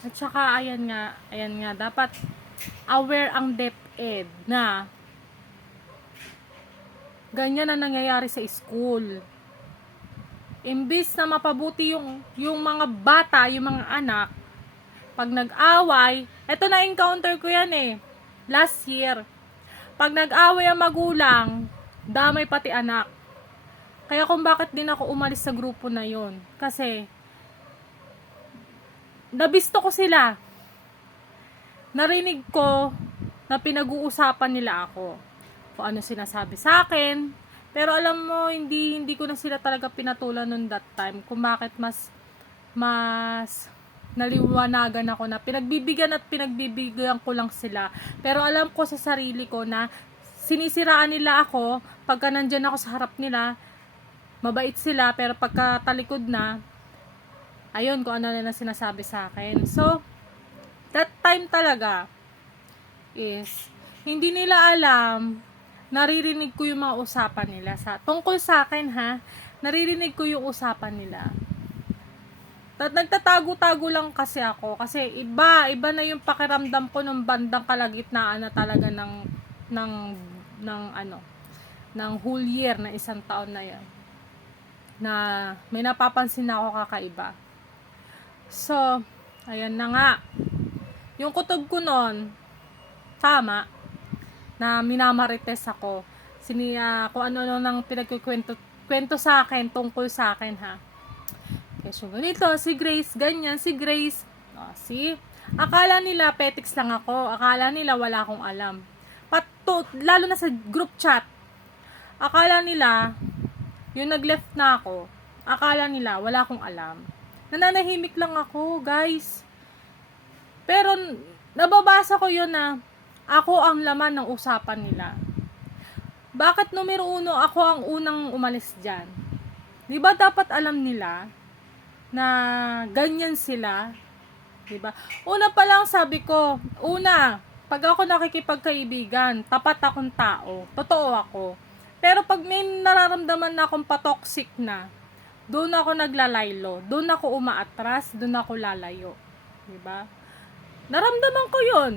At saka, ayan nga, dapat aware ang DepEd na ganyan na nangyayari sa school. Imbis na mapabuti yung mga bata, yung mga anak, pag nag-away, eto na-encounter ko yan last year. Pag nag-away ang magulang, damay pati anak. Kaya kung bakit din ako umalis sa grupo na yon, kasi nabisto ko sila. Narinig ko na pinag-uusapan nila ako. Kung ano sinasabi sa akin. Pero alam mo, hindi ko na sila talaga pinatulan noon that time. Kung bakit mas naliwanagan ako na pinagbibigyan ko lang sila. Pero alam ko sa sarili ko na sinisiraan nila ako pagka nandyan ako sa harap nila. Mabait sila, pero pagka talikod na, ayun, kung ano na sinasabi sa akin. So, that time talaga is hindi nila alam, naririnig ko yung mga usapan nila tungkol sa akin naririnig ko yung usapan nila. Nagtatago-tago lang kasi ako kasi iba na yung pakiramdam ko ng bandang kalagitnaan na talaga ng whole year na isang taon na yan, na may napapansin na ako kakaiba. So, ayan na nga. Yung kutob ko nun, tama, na minamarites ako. Kung ano nang pinagkukwento sa akin, tungkol sa akin Kaya so, ganito, si Grace, ganyan, si Grace. Akala nila, petics lang ako. Akala nila, wala akong alam. Lalo na sa group chat. Akala nila, yung nag-left na ako, akala nila, wala akong alam. Nananahimik lang ako, guys. Pero, nababasa ko yun na, ako ang laman ng usapan nila. Bakit numero 1, ako ang unang umalis dyan? Diba dapat alam nila na ganyan sila? Diba? Una pa lang sabi ko, pag ako nakikipagkaibigan, tapat akong tao. Totoo ako. Pero pag may nararamdaman na akong patoxic na, doon ako naglalaylo. Doon ako umaatras, doon ako lalayo. Diba? Naramdaman ko yun.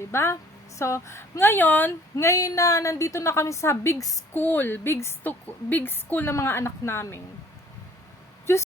Diba? So, ngayon na nandito na kami sa big school ng mga anak namin.